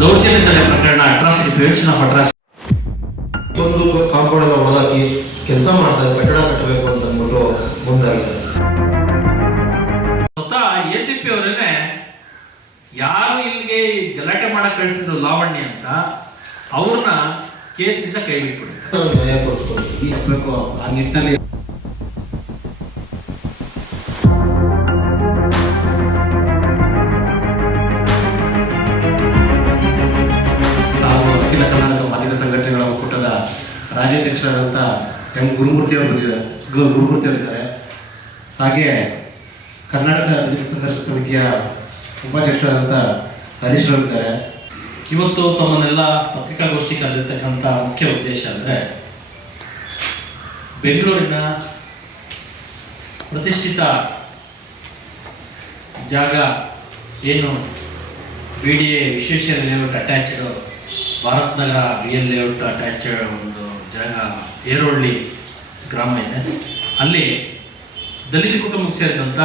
ದೌರ್ಜನ್ಯ ತಡೆ ಪ್ರಕರಣ ಅಟ್ರಾಸಿಟಿ ಪ್ರಿವೆನ್ಷನ್ ಆಫ್ ಅಟ್ರಾಸಿಟಿ ಒಂದು ಕಾಂಪೌಂಡ್ ಒಳಗಾಕಿ ಕೆಲಸ ಮಾಡ್ತಾರೆ ಕಟ್ಟಡ ಕಟ್ಟಬೇಕು ಅಂತ ಅಂದ್ಬಿಟ್ಟು ಮುಂದಾಗಿದ್ದಾರೆ ಸ್ವತಃ ಎ ಸಿ ಪಿ ಅವರೇನೆ ಯಾರು ಇಲ್ಲಿಗೆ ಗಲಾಟೆ ಮಾಡಕ್ ಕಳಿಸಿದ್ರು ಲಾವಣ್ಯ ಅಂತ ಅವ್ರನ್ನ ಕೇಸ್ನಿಂದ ಕೈ ಬಿಟ್ಬಿಡ್ತಾರೆ ಆ ನಿಟ್ಟಿನಲ್ಲಿ ರಾಜ್ಯಾಧ್ಯಕ್ಷರಾದಂಥ ಎಂ. ಗುರುಮೂರ್ತಿ ಅವರು ಬಂದಿದ್ದಾರೆ. ಗು- ಗುರುಮೂರ್ತಿ ಅವರಿದ್ದಾರೆ. ಹಾಗೆ ಕರ್ನಾಟಕ ರೈತ ಸಂಘರ್ಷ ಸಮಿತಿಯ ಉಪಾಧ್ಯಕ್ಷರಾದಂಥ ಹರೀಶ್ ಅವರಿದ್ದಾರೆ ಇವತ್ತು ತಮ್ಮನ್ನೆಲ್ಲ ಪತ್ರಿಕಾಗೋಷ್ಠಿ ಕರೆದಿರ್ತಕ್ಕಂಥ ಮುಖ್ಯ ಉದ್ದೇಶ ಅಂದ್ರೆ ಬೆಂಗಳೂರಿನ ಪ್ರತಿಷ್ಠಿತ ಜಾಗ ಏನು? B D A Vishweshwara layout attached Bharat Nagar B L layout attached ಜಾಗ ಏರೋಳ್ಳಿ ಗ್ರಾಮ ಇದೆ. ಅಲ್ಲಿ ದಲಿತ ಕುಟುಂಬಕ್ಕೆ ಸೇರಿದಂಥ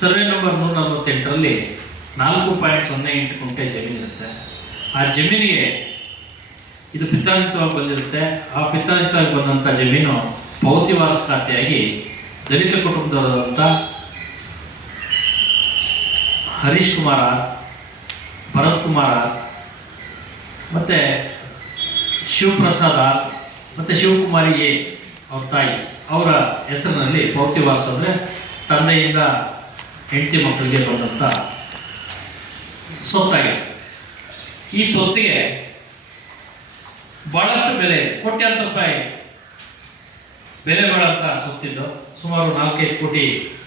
ಸರ್ವೆ ನಂಬರ್ ನೂರ ನಲವತ್ತೆಂಟರಲ್ಲಿ ನಾಲ್ಕು ಪಾಯಿಂಟ್ ಸೊನ್ನೆ ಎಂಟು ಕುಂಟೆ ಜಮೀನಿರುತ್ತೆ ಆ ಜಮೀನಿಗೆ ಇದು ಪಿತ್ತಾರ್ಜಿತವಾಗಿ ಬಂದಿರುತ್ತೆ. ಆ ಪಿತ್ತಾರ್ಜಿತವಾಗಿ ಬಂದಂಥ ಜಮೀನು ಪೌತಿ ಖಾತೆಯಾಗಿ ದಲಿತ ಕುಟುಂಬದವರಾದಂಥ ಹರೀಶ್ ಕುಮಾರ, ಭರತ್ ಕುಮಾರ ಮತ್ತು ಶಿವಪ್ರಸಾದ ಮತ್ತು ಶಿವಕುಮಾರಿಗೆ ಅವ್ರ ತಾಯಿ, ಅವರ ಹೆಸರಿನಲ್ಲಿ ಪೌತಿವಾಸ ಅಂದರೆ ತಂದೆಯಿಂದ ಹೆಂಡತಿ ಮಕ್ಕಳಿಗೆ ಬಂದಂಥ ಸೊತ್ತಾಗಿತ್ತು ಈ ಸೊತ್ತಿಗೆ ಬಹಳಷ್ಟು ಬೆಲೆ, ಕೋಟ್ಯಂತ ರೂಪಾಯಿ ಬೆಲೆ ಬಾಳಂತ ಸೊತ್ತಿದ್ದು, ಸುಮಾರು ನಾಲ್ಕೈದು ಕೋಟಿ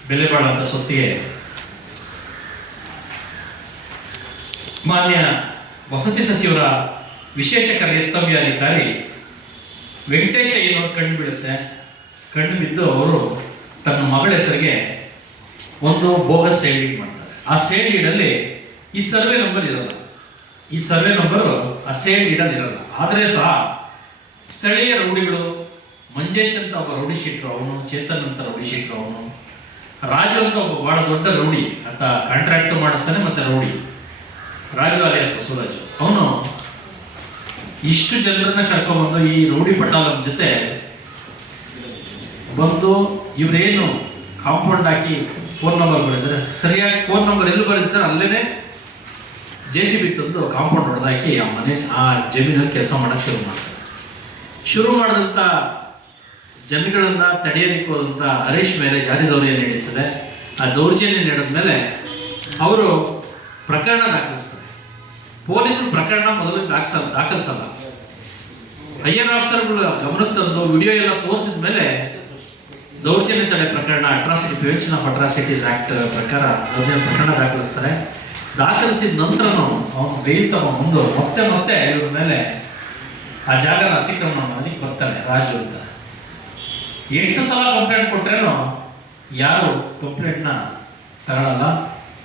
ಬೆಲೆ ಬಾಳಂತ ಸೊತ್ತಿಗೆ ಮಾನ್ಯ ವಸತಿ ಸಚಿವರ ವಿಶೇಷ ಕರ್ತವ್ಯ ಅಧಿಕಾರಿ ವೆಂಕಟೇಶ ಏನೋ ಕಣ್ಣು ಬೀಳುತ್ತೆ ಕಣ್ಣು ಬಿದ್ದು ಅವರು ತನ್ನ ಮಗಳ ಹೆಸರಿಗೆ ಒಂದು ಬೋಗಸ್ ಸೇಲ್ ಮಾಡ್ತಾರೆ. ಆ ಸೇಲ್ ಡೀಡಲ್ಲಿ ಈ ಸರ್ವೆ ನಂಬರ್ ಇರಲ್ಲ. ಈ ಸರ್ವೆ ನಂಬರು ಆ ಸೇಲ್ ಡೀಡಲ್ಲಿ ಇರಲ್ಲ. ಆದರೆ ಸಹ ಸ್ಥಳೀಯ ರೌಡಿಗಳು ಮಂಜೇಶ್ ಅಂತ ಒಬ್ಬ ರೌಡಿ ಶೀಟ್ರು ಅವನು, ಚೇತನ್ ಅಂತ ರೌಡಿ ಶೀಟ್ರು ಅವನು, ರಾಜು ಅಂತ ಒಬ್ಬ ಬಹಳ ದೊಡ್ಡ ರೌಡಿ ಅಂತ ಕಾಂಟ್ರಾಕ್ಟ್ ಮಾಡಿಸ್ತಾನೆ ಮತ್ತೆ ರೌಡಿ ರಾಜು ಅಲಿಯಾಸ್ ಬಸವರಾಜು. ಅವನು ಇಷ್ಟು ಜನರನ್ನ ಕರ್ಕೊಂಡ್ಬಂದು ಈ ರೌಡಿ ಪಟಾಲಂ ಜೊತೆ ಬಂದು ಇವರೇನು ಕಾಂಪೌಂಡ್ ಹಾಕಿ ಫೋನ್ ನಂಬರ್ ಬರೆದಿದ್ದಾರೆ ಸರಿಯಾಗಿ ಫೋನ್ ನಂಬರ್ ಎಲ್ಲಿ ಬರೆದಿದ್ದಾರೆ ಅಲ್ಲೇ ಜೆ ಸಿ ಬಿ ತಂದು ಕಾಂಪೌಂಡ್ ಹೊಡೆದಾಕಿ ಆ ಮನೆ, ಆ ಜಮೀನಲ್ಲಿ ಕೆಲಸ ಮಾಡೋಕ್ಕೆ ಶುರು ಮಾಡ್ತಾರೆ. ಶುರು ಮಾಡಿದಂಥ ಜನಗಳನ್ನು ತಡೆಯಲಿಕ್ಕೆ ಹೋದಂಥ ಹರೀಶ್ ಮೇಲೆ ಜಾತಿ ದೌರ್ಜನ್ಯ ನಡೀತದೆ ಆ ದೌರ್ಜನ್ಯ ನಡೆದ ಮೇಲೆ ಅವರು ಪ್ರಕರಣ ದಾಖಲಿಸ್ತಾರೆ. ಪೊಲೀಸರು ಪ್ರಕರಣ ಮೊದಲು ದಾಖಸಲ್ಲ ದಾಖಲಿಸಲ್ಲ. ಹೈಯರ್ ಆಫೀಸರ್ಗಳು ಗಮನಕ್ಕೆ ತಂದು ವಿಡಿಯೋ ಎಲ್ಲ ತೋರಿಸಿದ ಮೇಲೆ ದೌರ್ಜನ್ಯ ತಡೆ ಪ್ರಕರಣ atrocity prevention of atrocities act ಪ್ರಕಾರ ದೌರ್ಜನ್ಯ ಪ್ರಕರಣ ದಾಖಲಿಸ್ತಾರೆ. ದಾಖಲಿಸಿದ ನಂತರನು ಅವನು ಬೇಲ್ ತಗೊಂಡು ಮತ್ತೆ ಮತ್ತೆ ಇವ್ರ ಮೇಲೆ ಆ ಜಾಗನ ಅತಿಕ್ರಮಣ ಮಾಡಲಿಕ್ಕೆ ಬರ್ತಾನೆ, ರಾಜು ಅಂತ. ಎಷ್ಟು ಸಲ ಕಂಪ್ಲೇಂಟ್ ಕೊಟ್ರೇನು ಯಾರು ಕಂಪ್ಲೇಂಟ್ನ ತಗೊಳ್ಳಲ್ಲ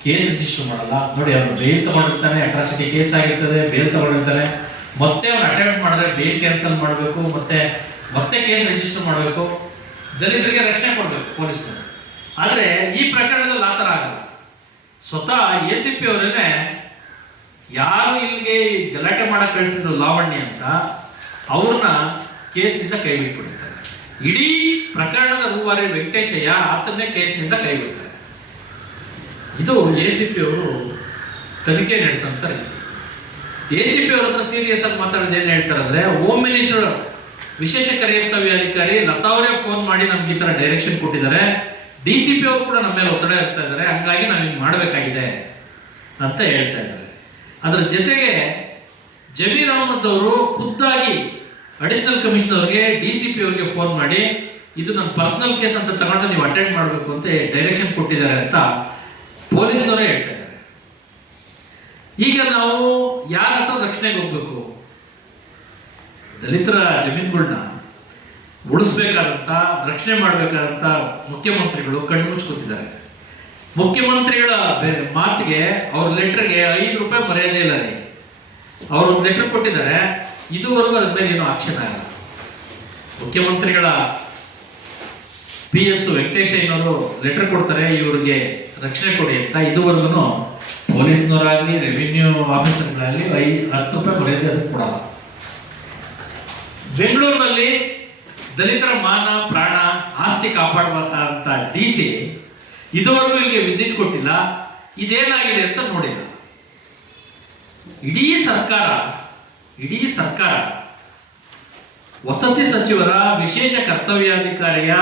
ಕೇಸ್ ರಿಜಿಸ್ಟರ್ ಮಾಡಲ್ಲ. ನೋಡಿ, ಅವನು ಬೇಲ್ ತಗೊಂಡಿರ್ತಾನೆ ಅಟ್ರಾಸಿಟಿ ಕೇಸ್ ಆಗಿರ್ತದೆ ಬೇಲ್ ತಗೊಂಡಿರ್ತಾನೆ. ಮತ್ತೆ ಅವನು ಅಟೆಂಪ್ಟ್ ಮಾಡಿದ್ರೆ ಬೇಲ್ ಕ್ಯಾನ್ಸಲ್ ಮಾಡಬೇಕು, ಮತ್ತೆ ಮತ್ತೆ ಕೇಸ್ ರಿಜಿಸ್ಟರ್ ಮಾಡಬೇಕು. ದಲಿತರಿಗೆ ರಕ್ಷಣೆ ಕೊಡಬೇಕು ಪೊಲೀಸರು ಆದರೆ ಈ ಪ್ರಕರಣದಲ್ಲಿ ಆ ಥರ ಆಗಲ್ಲ. ಸ್ವತಃ ಎ ಸಿ ಪಿ ಅವರೇನೆ ಯಾರು ಇಲ್ಲಿಗೆ ಗಲಾಟೆ ಮಾಡಕ್ ಕಳಿಸಿದ್ರು ಲಾವಣ್ಯ ಅಂತ ಅವ್ರನ್ನ ಕೇಸ್ನಿಂದ ಕೈ ಬಿಟ್ಬಿಡ್ತಾರೆ. ಇಡೀ ಪ್ರಕರಣದ ರೂವಾರಿ ವೆಂಕಟೇಶಯ್ಯ ಆತನ್ನೇ ಕೇಸ್ನಿಂದ ಕೈ ಬಿಡ್ತಾರೆ. ಇದು ಎ ಸಿ ಪಿ ಅವರು ತನಿಖೆ ನಡೆಸಂತ ಎ ಸಿ ಪಿ ಅವ್ರ ಹತ್ರ ಸೀರಿಯಸ್ ಆಗಿ ಮಾತಾಡೋದು ಏನು ಹೇಳ್ತಾರೆ ಅಂದ್ರೆ ಹೋಮ್ ಮಿನಿಸ್ಟರ್ ವಿಶೇಷ ಕರ್ತವ್ಯ ಅಧಿಕಾರಿ ಲತಾ ಅವರೇ ಫೋನ್ ಮಾಡಿ ನಮ್ಗೆ ಈ ತರ ಡೈರೆಕ್ಷನ್ ಕೊಟ್ಟಿದ್ದಾರೆ. ಡಿ ಸಿ ಪಿ ಅವರು ಕೂಡ ನಮ್ಮ ಮೇಲೆ ಒತ್ತಡ ಇರ್ತಾ ಇದ್ದಾರೆ, ಹಂಗಾಗಿ ನಾವು ಹಿಂಗೆ ಮಾಡಬೇಕಾಗಿದೆ ಅಂತ ಹೇಳ್ತಾ ಇದ್ದಾರೆ. ಅದರ ಜೊತೆಗೆ ಜಮೀರ್ ಅಹಮದ್ ಅವರು ಖುದ್ದಾಗಿ ಅಡಿಷನಲ್ ಕಮಿಷನರ್ ಅವ್ರಿಗೆ ಡಿ ಸಿ ಪಿ ಅವ್ರಿಗೆ ಫೋನ್ ಮಾಡಿ, ಇದು ನನ್ನ ಪರ್ಸನಲ್ ಕೇಸ್ ಅಂತ ತಗೊಂಡು ನೀವು ಅಟೆಂಡ್ ಮಾಡಬೇಕು ಅಂತ ಡೈರೆಕ್ಷನ್ ಕೊಟ್ಟಿದ್ದಾರೆ ಅಂತ ಪೊಲೀಸರೇ ಈಗ ನಾವು ಯಾರ ಹತ್ರ ರಕ್ಷಣೆಗೆ ಹೋಗ್ಬೇಕು? ದಲಿತರ ಜಮೀನುಗಳನ್ನ ಉಳಿಸ್ಬೇಕಾದಂತ, ರಕ್ಷಣೆ ಮಾಡಬೇಕಾದಂತ ಮುಖ್ಯಮಂತ್ರಿಗಳು ಕಣ್ಣು ಮುಚ್ಕೋತಿದ್ದಾರೆ. ಮುಖ್ಯಮಂತ್ರಿಗಳ ಮಾತಿಗೆ ಅವ್ರ ಲೆಟರ್ಗೆ ಐದು ರೂಪಾಯಿ ಮರ್ಯಾದೆ ಇಲ್ಲ ರೀ. ಅವರು ಒಂದು ಲೆಟರ್ ಕೊಟ್ಟಿದ್ದಾರೆ, ಇದುವರೆಗೂ ಅದ್ರ ಮೇಲೆ ಏನು ಆಕ್ಷನ್ ಆಗಲ್ಲ ಮುಖ್ಯಮಂತ್ರಿಗಳ ಪಿ ಎಸ್ ವೆಂಕಟೇಶ್ ಅಯ್ಯನವರು ಲೆಟರ್ ಕೊಡ್ತಾರೆ, ಇವರಿಗೆ ರಕ್ಷಣೆ ಕೊಡಿ ಅಂತ ಇದುವರೆಗೂ ಪೊಲೀಸ್ನವರಾಗಲಿ ರೆವಿನ್ಯೂ ಆಫೀಸರ್ಗಳಲ್ಲಿ ಐ, ಹತ್ತು ರೂಪಾಯಿ ಮರ್ಯಾದೆ ಅದಕ್ಕೆ ಕೊಡಲ್ಲ. ಬೆಂಗಳೂರಿನಲ್ಲಿ ದಲಿತರ ಮಾನ, ಪ್ರಾಣ, ಆಸ್ತಿ ಕಾಪಾಡುವಂತ ಡಿ ಸಿ, ಇದುವರೆಗೂ ಇಲ್ಲಿಗೆ ವಿಸಿಟ್ ಕೊಟ್ಟಿಲ್ಲ. ಇದೇನಾಗಿದೆ ಅಂತ ನೋಡಿಲ್ಲ. ಇಡೀ ಸರ್ಕಾರ ಇಡೀ ಸರ್ಕಾರ, ವಸತಿ ಸಚಿವರ ವಿಶೇಷ ಕರ್ತವ್ಯಾಧಿಕಾರಿಯ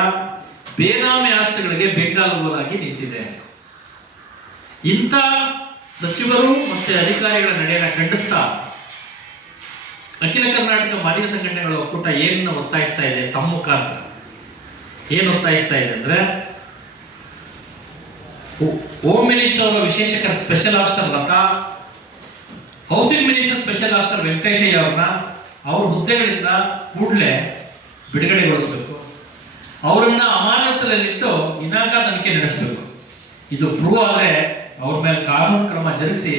ಬೇನಾಮಿ ಆಸ್ತಿಗಳಿಗೆ ಬೆಂಗಾಲುಗಳಾಗಿ ನಿಂತಿದೆ. ಇಂಥ ಸಚಿವರು ಮತ್ತೆ ಅಧಿಕಾರಿಗಳ ನಡೆಯನ್ನು ಖಂಡಿಸ್ತಾ ಅಖಿಲ ಕರ್ನಾಟಕ ಮಾದಿಗ ಸಂಘಟನೆಗಳ ಒಕ್ಕೂಟ ಏನನ್ನ ಒತ್ತಾಯಿಸ್ತಾ ಇದೆ ತಮ್ಮ ಮುಖಾಂತರ? ಏನು ಒತ್ತಾಯಿಸ್ತಾ ಇದೆ ಅಂದ್ರೆ ಹೋಮ್ ಮಿನಿಸ್ಟರ್ ಅವರ ವಿಶೇಷ special officer Latha housing minister special officer Venkateshaiah ಅವ್ರನ್ನ ಅವ್ರ ಹುದ್ದೆಗಳಿಂದ ಕೂಡಲೇ ಬಿಡುಗಡೆಗೊಳಿಸಬೇಕು. ಅವರನ್ನ ಅಮಾನತದಲ್ಲಿಟ್ಟು ಇನಾಕ ತನಿಖೆ ನಡೆಸಬೇಕು. ಇದು ಪ್ರೂವ್ ಆದರೆ ಅವ್ರ ಮೇಲೆ ಕಾನೂನು ಕ್ರಮ ಜರುಗಿಸಿ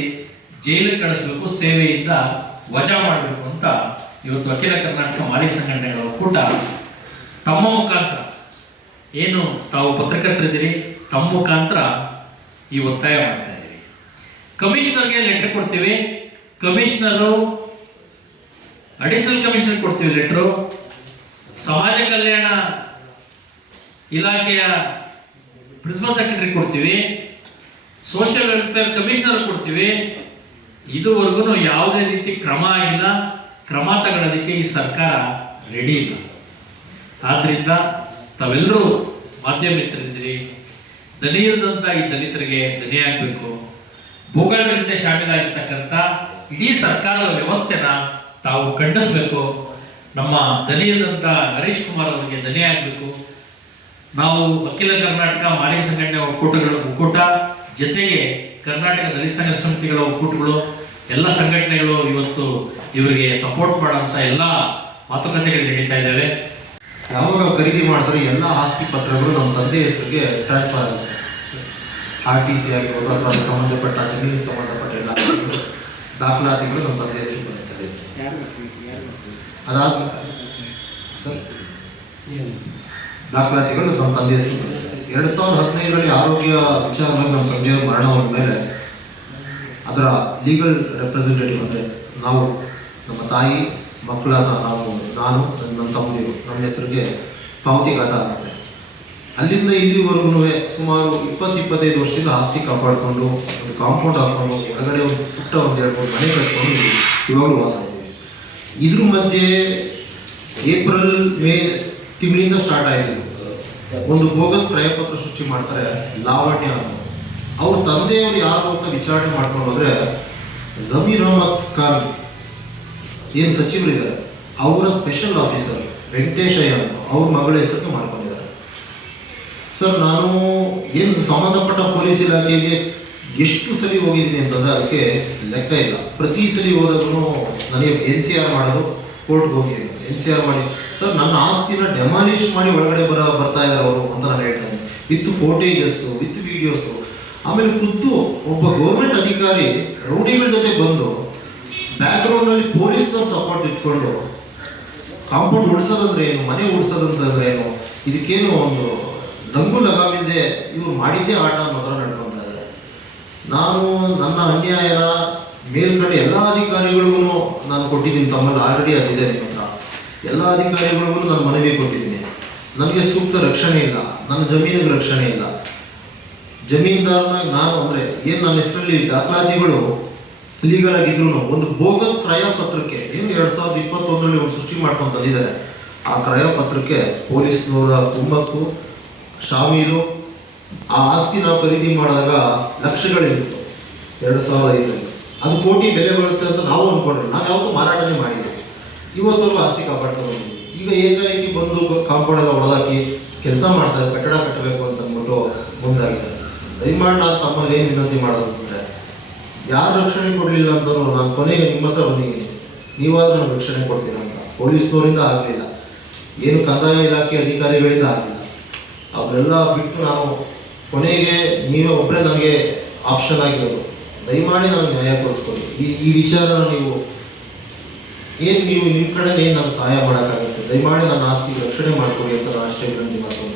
ಜೈಲಿಗೆ ಕಳಿಸಬೇಕು, ಸೇವೆಯಿಂದ ವಜಾ ಮಾಡಬೇಕು ಅಂತ ಇವತ್ತು ಅಖಿಲ ಕರ್ನಾಟಕ ಮಾಲೀಕ ಸಂಘಟನೆಗಳ ಒಕ್ಕೂಟ ತಮ್ಮ ಮುಖಾಂತರ ಏನು ತಾವು ಪತ್ರಕರ್ತರಿದ್ದೀರಿ, ತಮ್ಮ ಮುಖಾಂತರ ಈ ಒತ್ತಾಯ ಮಾಡ್ತಾ ಇದ್ದೀವಿ ಕಮಿಷನರ್ಗೆ ಲೆಟರ್ ಕೊಡ್ತೀವಿ. ಕಮಿಷನರು ಅಡಿಷನಲ್ ಕಮಿಷನರ್ ಕೊಡ್ತೀವಿ ಲೆಟ್ರು ಸಮಾಜ ಕಲ್ಯಾಣ ಇಲಾಖೆಯ ಪ್ರಿನ್ಸಿಪಲ್ ಸೆಕ್ರೆಟರಿ ಕೊಡ್ತೀವಿ. ಸೋಷಿಯಲ್ ವೆಲ್ಫೇರ್ ಕಮಿಷನರ್ ಕೊಡ್ತೀವಿ. ಇದುವರೆಗೂ ಯಾವುದೇ ರೀತಿ ಕ್ರಮ ಇಲ್ಲ. ಕ್ರಮ ತಗೊಳ್ಳೋದಕ್ಕೆ ಈ ಸರ್ಕಾರ ರೆಡಿ ಇಲ್ಲ. ಆದ್ರಿಂದ ತಾವೆಲ್ಲರೂ ಮಾಧ್ಯಮ ಮಿತ್ರರಿದ್ದೀರಿ. ಈ ದಲಿತರಿಗೆ ದನಿಯಾಗಬೇಕು ಭೂಗೋಳದ ಜೊತೆ ಶಾಮೀಲಾಗಿರ್ತಕ್ಕಂಥ ಇಡೀ ಸರ್ಕಾರದ ವ್ಯವಸ್ಥೆನ ತಾವು ಖಂಡಿಸ್ಬೇಕು. ನಮ್ಮ ದಲಿಯದಂತ ಹರೀಶ್ ಕುಮಾರ್ ಅವರಿಗೆ ದನಿಯಾಗಬೇಕು ನಾವು ವಕೀಲ ಕರ್ನಾಟಕ ಮಾಲಿಕ ಸಂಘಟನೆ ಒಕ್ಕೂಟಗಳ ಒಕ್ಕೂಟ ಜೊತೆಗೆ ಕರ್ನಾಟಕ ದಲಿತ ಸಂಘ ಸಮಿತಿಗಳ ಒಕ್ಕೂಟಗಳು ಎಲ್ಲ ಸಂಘಟನೆಗಳು ಇವತ್ತು ಇವರಿಗೆ ಸಪೋರ್ಟ್ ಮಾಡೋಂಥ ಎಲ್ಲ ಮಾತುಕತೆಗಳು ನಡೀತಾ ಇದ್ದಾವೆ. ಯಾವಾಗ ಖರೀದಿ ಮಾಡಿದ್ರೆ ಎಲ್ಲ ಆಸ್ತಿ ಪತ್ರಗಳು ನಮ್ಮ ತಂದೆ ಹೆಸರಿಗೆ ಟ್ರಾನ್ಸ್ಫರ್ ಆಗುತ್ತೆ. ಆರ್ ಟಿ ಸಿ ಆಗಿರ್ಬೋದು ಅಥವಾ ಅದಕ್ಕೆ ಸಂಬಂಧಪಟ್ಟ ಜಮೀನಿಗೆ ಸಂಬಂಧಪಟ್ಟ ಎಲ್ಲ ದಾಖಲಾತಿಗಳು ನಮ್ಮ ತಂದೆ ಹೆಸರಿಗೆ ಬರುತ್ತದೆ ಅದಾದ ಸರ್ ದಾಖಲಾತಿಗಳು ನಮ್ಮ ತಂದೆ ಹೆಸರು ಬರುತ್ತದೆ ಎರಡು ಸಾವಿರದ ಹದಿನೈದರಲ್ಲಿ ಆರೋಗ್ಯ ವಿಚಾರವಾಗಿ ನಮ್ಮ ತಂದೆಯವರು ಮರಣ ಹೋದ ಮೇಲೆ ಅದರ ಲೀಗಲ್ ರೆಪ್ರೆಸೆಂಟೇಟಿವ್ ಅಂದರೆ ನಾವು, ನಮ್ಮ ತಾಯಿ ಮಕ್ಕಳನ್ನ ನಾವು, ನಾನು, ನನ್ನ ನನ್ನ ತಮ್ಮದಿರು ನಮ್ಮ ಹೆಸರಿಗೆ ಪಾವತಿ ಖಾತಾ ಆಗುತ್ತೆ. ಅಲ್ಲಿಂದ ಇಲ್ಲಿವರೆಗೂ ಸುಮಾರು ಇಪ್ಪತ್ತು ಇಪ್ಪತ್ತೈದು ವರ್ಷದಿಂದ ಆಸ್ತಿ ಕಾಪಾಡಿಕೊಂಡು, ಒಂದು ಕಾಂಪೌಂಡ್ ಹಾಕೊಂಡು, ಹೊರಗಡೆ ಒಂದು ಪುಟ್ಟ ಒಂದು ಎರಡು ಮನೆ ಕಟ್ಕೊಂಡು ಇವಾಗಲೂ ವಾಸ ಇದ್ರ ಮಧ್ಯೆ ಏಪ್ರಿಲ್ ಮೇ ತಿಂಗಳಿಂದ ಸ್ಟಾರ್ಟ್ ಆಯಿತು ಒಂದು ಬೋಗಸ್ ಕ್ರಯಪತ್ರ ಸೃಷ್ಟಿ ಮಾಡ್ತಾರೆ ಲಾವಣ್ಯ ಅಂತ ಅವ್ರ ತಂದೆಯವರು ಯಾರು ಅಂತ ವಿಚಾರಣೆ ಮಾಡ್ಕೊಂಡು ಹೋದ್ರೆ ಜಮೀರ್ ಅಹಮದ್ ಖಾನ್ ಏನು ಸಚಿವರಿದ್ದಾರೆ ಅವರ ಸ್ಪೆಷಲ್ ಆಫೀಸರ್ ವೆಂಕಟೇಶಯ್ಯ ಅವ್ರ ಮಗಳ ಹೆಸರು ಮಾಡ್ಕೊಂಡಿದ್ದಾರೆ. ಸರ್, ನಾನು ಏನು ಸಂಬಂಧಪಟ್ಟ ಪೊಲೀಸ್ ಇಲಾಖೆಗೆ ಎಷ್ಟು ಸರಿ ಹೋಗಿದ್ದೀನಿ ಅಂತಂದ್ರೆ ಅದಕ್ಕೆ ಲೆಕ್ಕ ಇಲ್ಲ. ಪ್ರತಿ ಸರಿ ಹೋದಾಗೂ ನನಗೆ ಎನ್ ಸಿ ಆರ್ ಮಾಡೋದು ಕೋರ್ಟ್ಗೆ ಹೋಗಿ. ಎನ್ ಸಿ ಆರ್ ಮಾಡಿ ಸರ್, ನನ್ನ ಆಸ್ತಿನ ಡೆಮಾಲಿಷ್ ಮಾಡಿ ಒಳಗಡೆ ಬರ, ಬರ್ತಾ ಇದ್ದಾರೆ ಅವರು ಅಂತ ನಾನು ಹೇಳ್ತಾ ಇದ್ದೀನಿ. ವಿತ್ ಫೋಟೇಜಸ್ಸು ವಿತ್ ವಿಡಿಯೋಸು ಆಮೇಲೆ ಖುದ್ದು ಒಬ್ಬ ಗೌರ್ಮೆಂಟ್ ಅಧಿಕಾರಿ ರೌಡಿಗಳ ಜೊತೆ ಬಂದು ಬ್ಯಾಕ್ಗ್ರೌಂಡಲ್ಲಿ ಪೊಲೀಸ್ನವ್ರು ಸಪೋರ್ಟ್ ಇಟ್ಕೊಂಡು ಕಾಂಪೌಂಡ್ ಉಳಿಸೋದಂದ್ರೆ ಏನು, ಮನೆ ಉಳಿಸೋದಂತಂದ್ರೆ ಏನು, ಇದಕ್ಕೇನು ಒಂದು ದಂಗು ಲಗಾಮಿಲ್ಲದೆ ಇವ್ರು ಮಾಡಿದ್ದೇ ಆಟ ಮಾತ್ರ ನಡ್ಕೊತಾ ಇದ್ದಾರೆ. ನಾನು ನನ್ನ ಅನ್ಯಾಯ ಮೇಲ್ಗಡೆ ಎಲ್ಲ ಅಧಿಕಾರಿಗಳಿಗೂ ನಾನು ಕೊಟ್ಟಿದ್ದೀನಿ, ತಮ್ಮಲ್ಲಿ ಆಲ್ರೆಡಿ ಅದಿದೆ ಎಲ್ಲ ಅಧಿಕಾರಿಗಳಿಗೂ ನಾನು ಮನವಿ ಕೊಟ್ಟಿದ್ದೀನಿ. ನನಗೆ ಸೂಕ್ತ ರಕ್ಷಣೆ ಇಲ್ಲ. ನನ್ನ ಜಮೀನಿಗೆ ರಕ್ಷಣೆ ಇಲ್ಲ. ಜಮೀನ್ದಾರನ ನಾನು ಅಂದರೆ ಏನು ನನ್ನ ಹೆಸರಲ್ಲಿ ದಾಖಲಾತಿಗಳು ಲೀಗಲ್ ಆಗಿದ್ರು ಒಂದು ಬೋಗಸ್ ಕ್ರಯ ಪತ್ರಕ್ಕೆ ಏನು ಎರಡು ಸಾವಿರದ ಇಪ್ಪತ್ತೊಂದರಲ್ಲಿ ಒಂದು ಸೃಷ್ಟಿ ಮಾಡ್ಕೊಂಡು ತಂದಿದ್ದಾರೆ ಆ ಕ್ರಯ ಪತ್ರಕ್ಕೆ ಪೊಲೀಸ್ನವರ ಕುಂಬಕ್ಕು ಶಾಮೀಲು ಆ ಆಸ್ತಿನ ಖರೀದಿ ಮಾಡಿದಾಗ ಲಕ್ಷಗಳಿತ್ತು ಎರಡು ಸಾವಿರದ ಐದರಲ್ಲಿ. ಅದು ಕೋಟಿ ಬೆಲೆ ಬರುತ್ತೆ ಅಂತ ನಾವು ಅಂದ್ಕೊಂಡ್ರೆ ನಾವು ಯಾವತ್ತೂ ಮಾರಾಟನೇ ಮಾಡಿದ್ವಿ ಇವತ್ತವರೆಗೂ ಆಸ್ತಿ ಕಾಪಾಡ್ಕೊಂಡು. ಈಗ ಏಕಾಏಕಿ ಬಂದು ಕಾಂಪೌಂಡ್ ಎಲ್ಲ ಹೊಡೆದಾಕಿ ಕೆಲಸ ಮಾಡ್ತಾರೆ ಕಟ್ಟಡ ಕಟ್ಟಬೇಕು ಅಂತ ಅಂದ್ಬಿಟ್ಟು ಮುಂದಾಗಿದ್ದಾರೆ. ದಯಮಾಡಿ ನಾನು ತಮ್ಮಲ್ಲಿ ಏನು ವಿನಂತಿ ಮಾಡೋದು ಯಾರು ರಕ್ಷಣೆ ಕೊಡಲಿಲ್ಲ ಅಂತಲೂ ನಾನು ಕೊನೆಗೆ ನಿಮ್ಮ ಹತ್ರ ಬಂದಿದ್ದೀನಿ. ನೀವಾದರೂ ನಾನು ರಕ್ಷಣೆ ಕೊಡ್ತೀರಾ ಅಂತ. ಪೊಲೀಸ್ನವರಿಂದ ಆಗಲಿಲ್ಲ. ಏನು ಕಂದಾಯ ಇಲಾಖೆ ಅಧಿಕಾರಿಗಳಿಂದ ಆಗಲಿಲ್ಲ. ಅವರೆಲ್ಲ ಬಿಟ್ಟು ನಾನು ಕೊನೆಗೆ ನೀವೇ ಒಬ್ಬರೇ ನನಗೆ ಆಪ್ಷನ್ ಆಗಿರೋದು. ದಯಮಾಡಿ ನಾನು ನ್ಯಾಯ ಕೊಡಿಸ್ಕೊಡಿ ಈ ಈ ವಿಚಾರ ನೀವು ಏನು ನೀವು ನಿಮ್ಮ ಕಡೆನೇ ನಾನು ಸಹಾಯ ಮಾಡೋಕ್ಕಾಗುತ್ತೆ? ದಯಮಾಡಿ ನನ್ನ ಆಸ್ತಿ ರಕ್ಷಣೆ ಮಾಡ್ಕೊಡಿ ಅಂತ ನಾನು ಅಷ್ಟೇ ಮಾಡ್ತೀನಿ